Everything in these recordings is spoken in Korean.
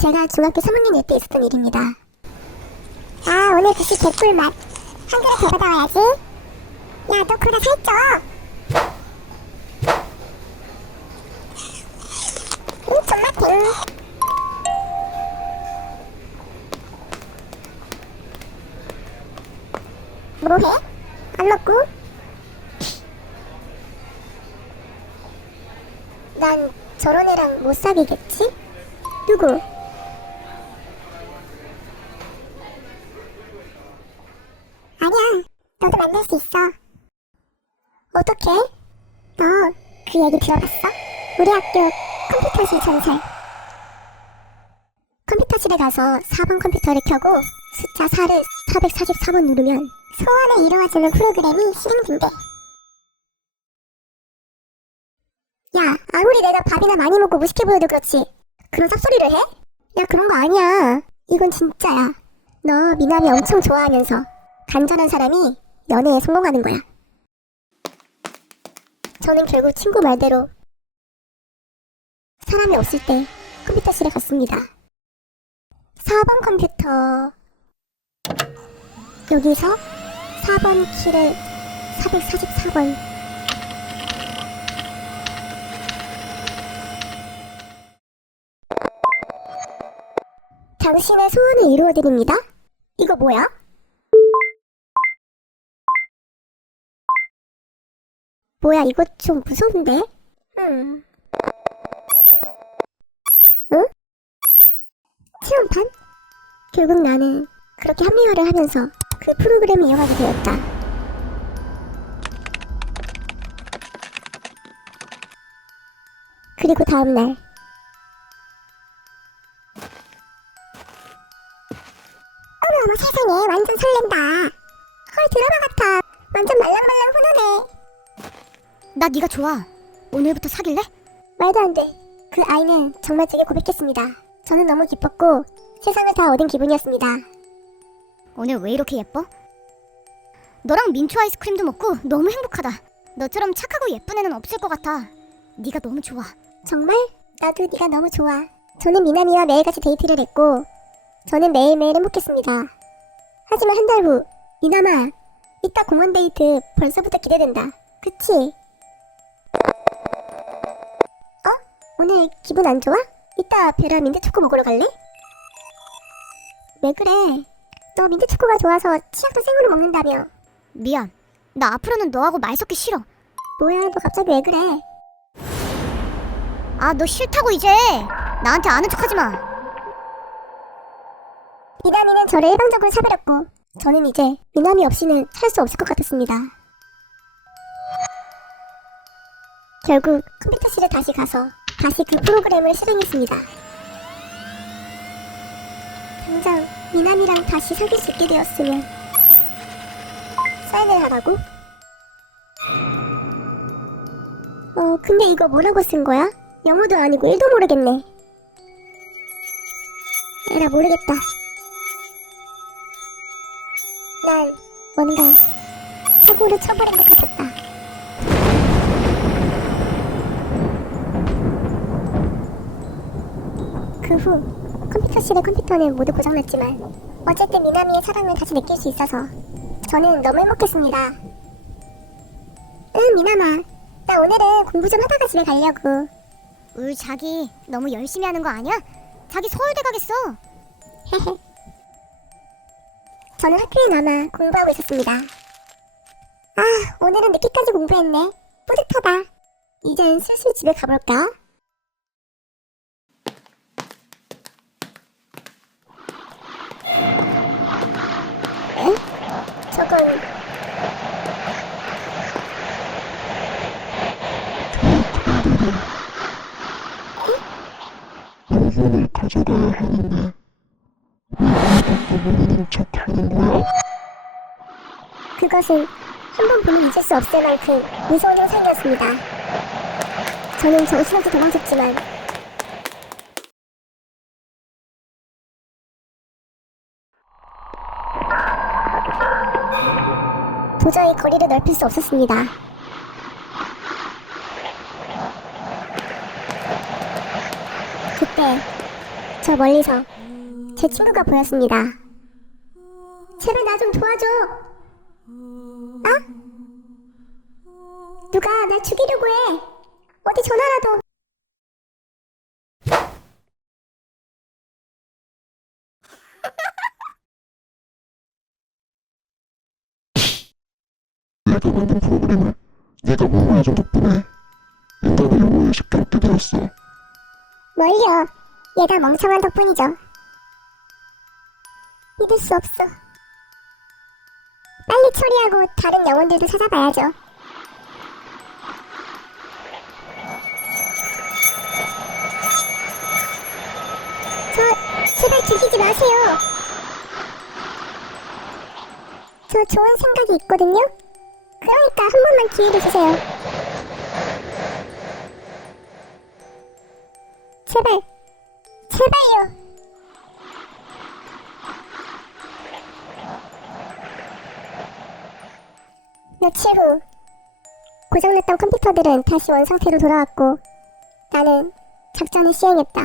제가 중학교 3학년 때 있었던 일입니다. 아, 오늘 글씨 개꿀맛. 한 그릇 더 받아와야지. 야, 너 그러다 살쪄. 응, 존맛탱. 뭐해? 안 먹고? 난 저런 애랑 못 사귀겠지? 누구? 아니야, 너도 만날 수 있어. 어떻게? 너 그 얘기 들어봤어? 우리 학교 컴퓨터실 전설. 컴퓨터실에 가서 4번 컴퓨터를 켜고 숫자 4를 444번 누르면 소원을 이루어주는 프로그램이 실행된대. 야, 아무리 내가 밥이나 많이 먹고 무식해 보여도 그렇지. 그런 쌉소리를 해? 야, 그런 거 아니야. 이건 진짜야. 너 미남이 엄청 좋아하면서 간절한 사람이 연애에 성공하는 거야. 저는 결국 친구 말대로 사람이 없을 때 컴퓨터실에 갔습니다. 4번 컴퓨터. 여기서 4번 키를 444번. 당신의 소원을 이루어드립니다. 이거 뭐야? 뭐야, 이거 좀 무서운데? 음. 응? 체험판? 결국 나는 그렇게 합리화를 하면서 그 프로그램을 이용하게 되었다. 그리고 다음날 어머 세상에 완전 설렌다. 헐 드라마 같아. 완전 말랑말랑. 나 네가 좋아. 오늘부터 사귈래? 말도 안 돼. 그 아이는 정말 제게 고백했습니다. 저는 너무 기뻤고 세상을 다 얻은 기분이었습니다. 오늘 왜 이렇게 예뻐? 너랑 민초 아이스크림도 먹고 너무 행복하다. 너처럼 착하고 예쁜 애는 없을 것 같아. 네가 너무 좋아. 정말? 나도 네가 너무 좋아. 저는 미나미와 매일같이 데이트를 했고 저는 매일매일 행복했습니다. 하지만 한 달 후, 미나마, 이따 공원 데이트 벌써부터 기대된다. 그치? 오늘 기분 안 좋아? 이따 베라 민트초코 먹으러 갈래? 왜 그래? 너 민트초코가 좋아서 치약도 생으로 먹는다며. 미안. 나 앞으로는 너하고 말 섞기 싫어. 뭐야, 너 갑자기 왜 그래? 아, 너 싫다고 이제. 나한테 아는 척하지 마. 미나미는 저를 일방적으로 차버렸고 저는 이제 미나미 없이는 살 수 없을 것 같았습니다. 결국 컴퓨터실에 다시 가서 다시 그 프로그램을 실행했습니다. 당장 미나미랑 다시 사귈 수 있게 되었으면 사인을 하라고? 어 근데 이거 뭐라고 쓴 거야? 영어도 아니고 1도 모르겠네. 에라 모르겠다. 난 뭔가 사고를 쳐버린 것 같았다. 그 후 컴퓨터실의 컴퓨터는 모두 고장났지만 어쨌든 미나미의 사랑을 다시 느낄 수 있어서 저는 너무 행복했습니다. 응 미나마 나 오늘은 공부 좀 하다가 집에 가려고 울 자기 너무 열심히 하는 거 아니야? 자기 서울대 가겠어. 헤헤 저는 학교에 남아 공부하고 있었습니다. 아, 오늘은 늦게까지 공부했네. 뿌듯하다. 이젠 슬슬 집에 가볼까? 저건... 물건을 가져가야 하는데 왜 아무것도 모르는 척 하는 거야? 그것은 한 번 보면 잊을 수 없을 만큼 무서운 형상이었습니다. 저는 정신없이 도망쳤지만 도저히 거리를 넓힐 수 없었습니다. 그때 저 멀리서 제 친구가 보였습니다. 제발 나 좀 도와줘. 아? 누가 날 죽이려고 해. 어디 전화라도. 내가 만든 프로그램을 내가 모아준 덕분에 인간의 영혼을 쉽게 얻게 되었어. 뭘요? 얘가 멍청한 덕분이죠. 믿을 수 없어. 빨리 처리하고 다른 영혼들도 찾아봐야죠. 저, 제발 죽이지 마세요. 저 좋은 생각이 있거든요? 번만 기회를 주세요. 제발, 제발요. 며칠 후 고장났던 컴퓨터들은 다시 원상태로 돌아왔고 나는 작전을 시행했다.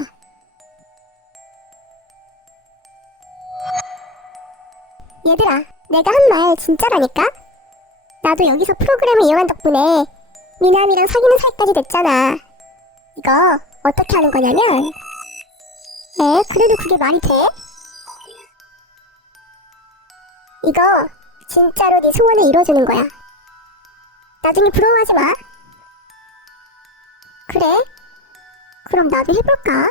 얘들아, 내가 한 말 진짜라니까? 나도 여기서 프로그램을 이용한 덕분에 미남이랑 사귀는 사이까지 됐잖아. 이거 어떻게 하는 거냐면 에? 그래도 그게 말이 돼? 이거 진짜로 네 소원을 이뤄주는 거야 나중에 부러워하지 마 그래? 그럼 나도 해볼까?